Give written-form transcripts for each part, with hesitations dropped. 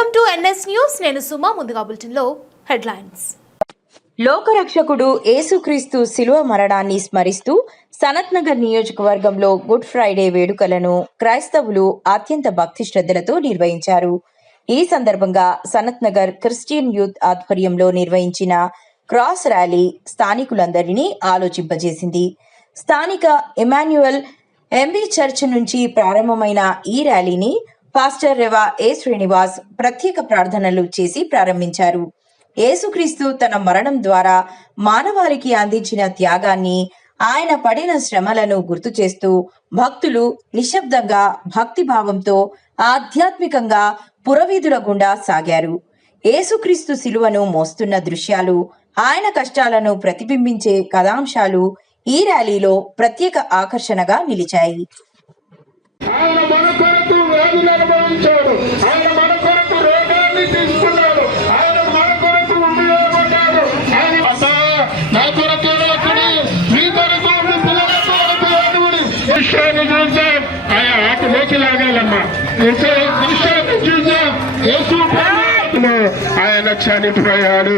Welcome to NS news. నేను సుమా. ముందుగా బులెటిన్లో హెడ్లైన్స్. లోకరక్షకుడు యేసుక్రీస్తు శిలువ మరణాన్ని స్మరిస్తూ సనత్ నగర్ నియోజకవర్గంలో గుడ్ ఫ్రైడే వేడుకలను క్రైస్తవులు అత్యంత భక్తి శ్రద్ధలతో నిర్వహించారు. ఈ సందర్భంగా సనత్ నగర్ క్రిస్టియన్ యూత్ ఆధ్వర్యంలో నిర్వహించిన క్రాస్ ర్యాలీ స్థానికులందరినీ ఆలోచింపజేసింది. స్థానిక ఎమాన్యుయల్ ఎంవి చర్చ్ నుంచి ప్రారంభమైన ఈ ర్యాలీని పాస్టర్ రెవా ఏ శ్రీనివాస్ ప్రత్యేక ప్రార్థనలు చేసి ప్రారంభించారు. యేసుక్రీస్తు తన మరణం ద్వారా మానవాళికి అందించిన త్యాగాన్ని, ఆయన పడిన శ్రమలను గుర్తు చేస్తూ భక్తులు నిశ్శబ్దంగా భక్తిభావంతో ఆధ్యాత్మికంగా పురవీధుల గుండా సాగారు. యేసుక్రీస్తు శిలువను మోస్తున్న దృశ్యాలు, ఆయన కష్టాలను ప్రతిబింబించే కథాంశాలు ఈ ర్యాలీలో ప్రత్యేక ఆకర్షణగా నిలిచాయి. ఆయన మన కొరకు వేదన అనుభవించాడు. ఆయన మన కొరకు రోగాన్ని తీసుకున్నాడు. ఆయన మన కొరకు ఉపయోగపడ్డాడు. నా కొరకు రాకుడి, మీ కొరకు మీ పిల్లల కొరకు ఏడుగుడి. విషయాన్ని చూసాం, ఆయన ఆటలోకి లాగాలమ్మా. విషయాన్ని చూసాం, ఆయన చనిపోయాడు.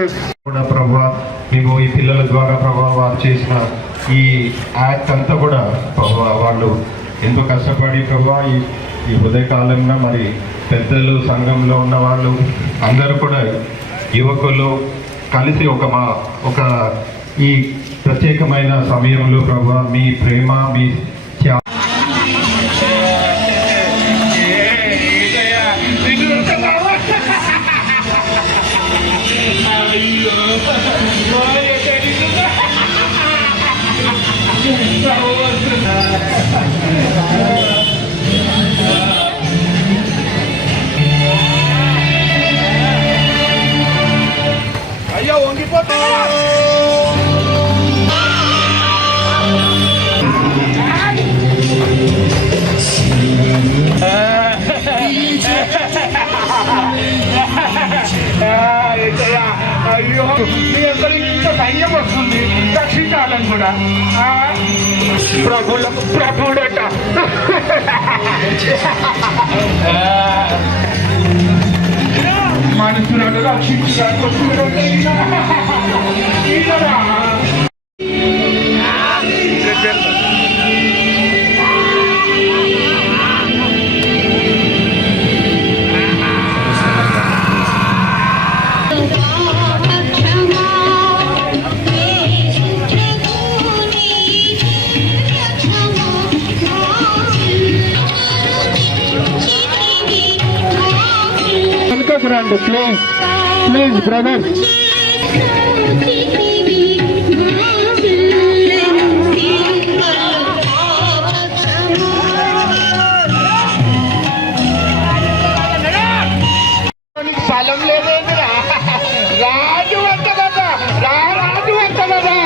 ప్రభా, మేము ఈ పిల్లల ద్వారా ప్రభా వారు చేసిన ఈ యాక్ట్ అంతా కూడా ప్రభా వాళ్ళు ఎంతో కష్టపడి ప్రభా ఈ హృదయకాలంగా మరి పెద్దలు, సంఘంలో ఉన్న వాళ్ళు అందరూ కూడా యువకులు కలిసి ఒక ఈ ప్రత్యేకమైన సమయంలో ప్రభా మీ ప్రేమ, మీ అయ్యో వంగిపోతా. అయ్యో మీ అందరూ ఇంత ధైర్యం వస్తుంది రక్షించాలని కూడా. ప్రభుడట మనుషులను రక్షించడానికి రండి. Please brother. స్థలం లేదండి. రాజు ఎంత కదా, రాజు ఎంత కదా.